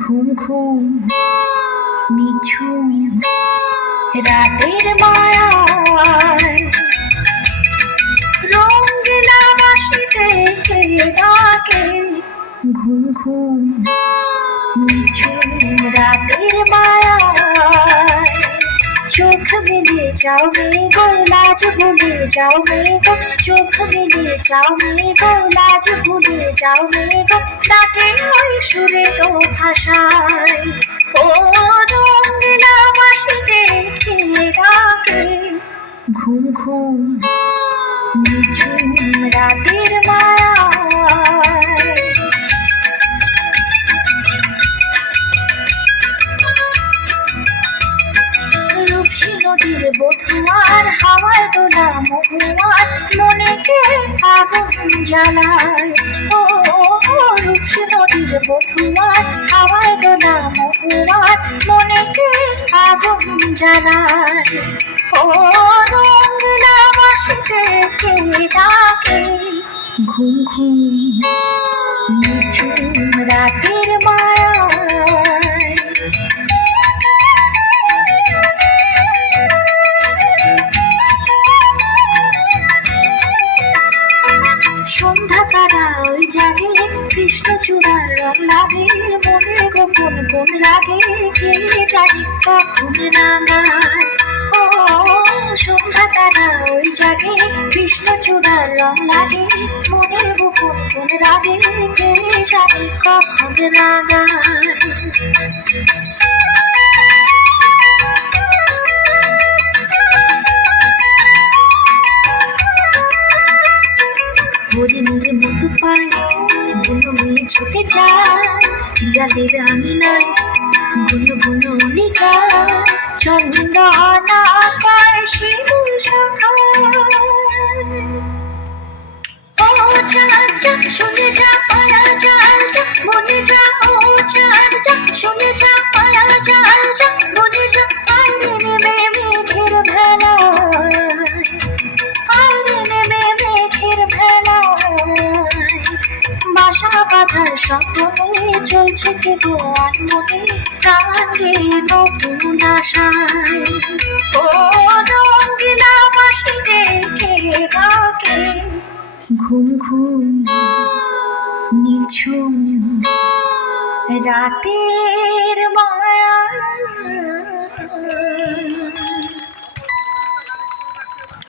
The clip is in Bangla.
ঘুম ঘুম নিঝুম রাতের মায়ায় রঙিলা বাঁশিতে কে ডাকে ঘুম ঘুম নিঝুম রাতের মায়ায় চোখ মেলে যাও মেঘো লাজ ভুলে যাও মেঘো চোখ মেলে যাও মেঘো লাজ ভুলে যাও মেঘো ডাকে ওই সুরে তো ভাষায় ও রঙিলা বাঁশিতে কে ডাকে ঘুম ঘুম নিঝুম রাতের মায়ায় রূপসী নদীর বধুয়ার হাওয়ায় দোলা মহুয়ার মনে কে আগুন জ্বালায় ও রূপসী নদীর বধুয়ার হাওয়ায় দোলা মহুয়ার মনে কে আগুন জ্বালায় ও রঙিলা বাঁশিতে কে ডাকে ঘুম ঘুম নিঝুম রাতের মায়ায় সন্ধ্যা তারা ওই জাগে কৃষ্ণচূড়ার রং লাগে মনে গোপন কোন রাগে কে জানি কখন রাঙায় ও সন্ধ্যা তারা ওই জাগে কৃষ্ণচূড়ার রং লাগে মনে গোপন কোন রাগে কে জানি কখন রাঙায় হরিণীর মতো পায় বুনো মেয়ে ছুটে যায় পিয়ালের আঙিনায় গুনো গুনো নিগায় চন্দনা পায় শিমুল শাখায় ও চাঁদ যা শুনে যা পায়া যাল যা মনে যা ও চাঁদ যা শুনে যা পায়া যাল যা মনে যা আইরে নেমে মেঘের ভেলায় আইরে নেমে মেঘের ভেলায় বাসা বাঁধার স্বপ্নে চলছে কে গো আনমনে প্রাণ গে নতুন আশায় ও রঙিলা বাঁশিতে কে ডাকে ঘুম ঘুম নিঝুম রাতের মায়া